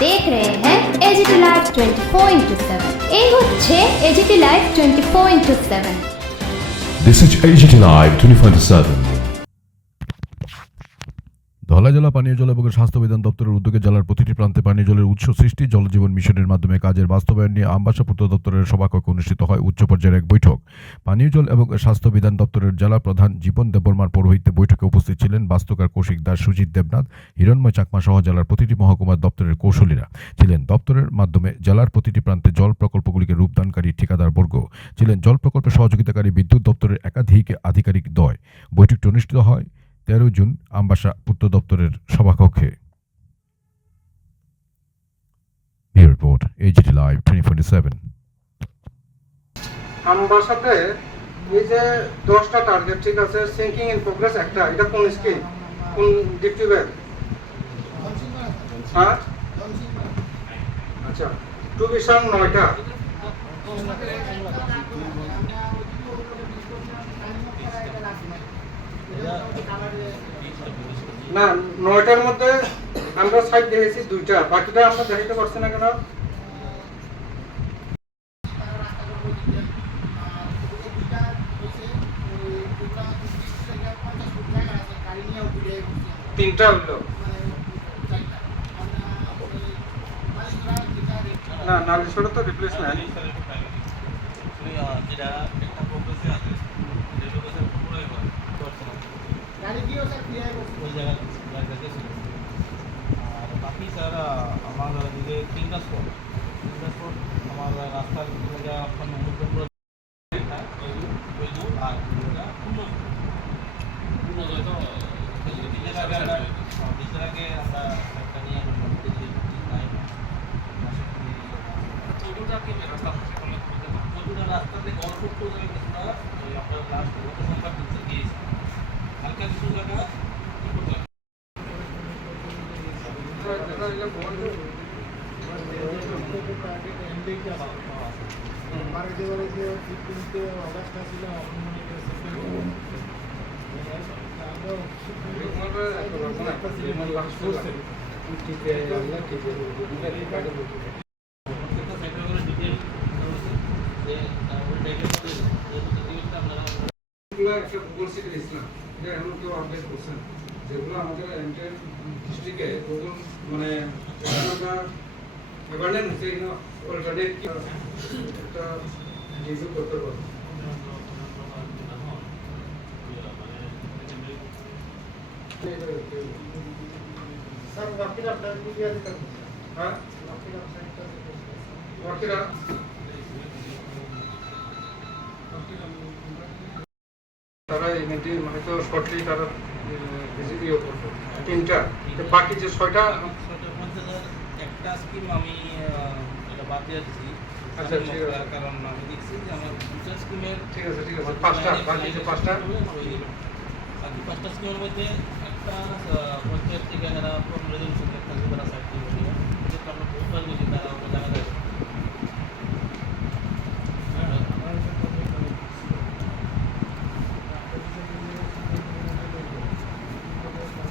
देख रहे हैं एजीटी लाइव 24/7। এই হচ্ছে AGT live 24/7। This is AGT Live 24/7. Dhalai জেলা পানীয় জল এবং স্বাস্থ্য বিধান দপ্তরের উদ্যোগে জেলার প্রতিটি প্রান্তে পানীয় জলের উৎস সৃষ্টি জলজীবন মিশনের মাধ্যমে কাজের বাস্তবায়ন নিয়ে আমবাসা পূর্ত দপ্তরের সভাকক্ষে অনুষ্ঠিত হয় উচ্চ পর্যায়ের এক বৈঠক। পানীয় জল এবং স্বাস্থ্য বিধান দপ্তরের জেলা প্রধান জীবন দেববর্মার পৌরোহিত্যে বৈঠকে উপস্থিত ছিলেন বাস্তুকার কৌশিক দাস, সুজিত দেবনাথ, হিরণময় চাকমা সহ জেলার প্রতিটি মহকুমার দপ্তরের কৌশলীরা ছিলেন। দপ্তরের মাধ্যমে জেলার প্রতিটি প্রান্তে জল প্রকল্পগুলিকে রূপদানকারী ঠিকাদারবর্গ ছিলেন। জল প্রকল্পে সহযোগিতাকারী বিদ্যুৎ দপ্তরের একাধিক আধিকারিক দ্বয়। বৈঠকটি অনুষ্ঠিত হয় 13 জুন আমবাসা পূর্ত দপ্তরের সভাকক্ষে। Report AGT Live 24/7। আমবাসাতে এই যে 10টা টার্গেট, ঠিক আছে, সিঙ্কিং ইন প্রোগ্রেস একটা, এটা কোন স্কিম, কোন ডিপটিউবেল? হ্যাঁ, আচ্ছা, টু বিশন 9টা, না 9টার মধ্যে আমরা সাইড দেখেছি 2টা, বাকিটা আমরা দেখাতে পারছি না কেন? তিনটা হলো না, নালিশটা তো রিপ্লেসমেন্ট। যেটা একটা প্রোগ্রেসে আছে যেটা প্রোগ্রেসের পুরোই হয় গাড়ি দিও স্যার ক্লিয়ার ওই জায়গাতে ছিল। আর বাকি স্যার আমার দিকে তিনটা স্পট আমার রাস্তার জায়গা আপনার অনুগ্রহ আর পূর্ণ হয়তো দিনের আগে আমরা একটা নিয়ে রাস্তাতে গল্প করে কিছুটা আপনার লাস্ট গত সংখ্যা দিচ্ছে দিয়েছি হালকা কিছু জায়গা যেগুলো আমাদের এন্টার ডিস্ট্রিক্টে প্রথম মানে অ্যাবান্ডেন্ট হচ্ছে, অল্টারনেট একটা রিভিউ করতে পারবো। স্যার বাকিরা আপনার মিডিয়া দিতে হবে। হ্যাঁ, বাকিরা তারা এমনিতে হয়তো শর্টলি তারা ভিজিটিও করবে। তিনটা, বাকি যে 6টা একটা স্কিম আমি এটা বাদ দিয়ে দিচ্ছি। আচ্ছা, ঠিক আছে, কারণ আমি দেখছি যে আমার দুটো স্কিমের ঠিক আছে, 5টা, বাকি যে 5টা বাকি 5টা স্কিমের মধ্যে একটা পঞ্চায়েত থেকে যারা 15 দিন সুযোগ থাকবে তারা সাইড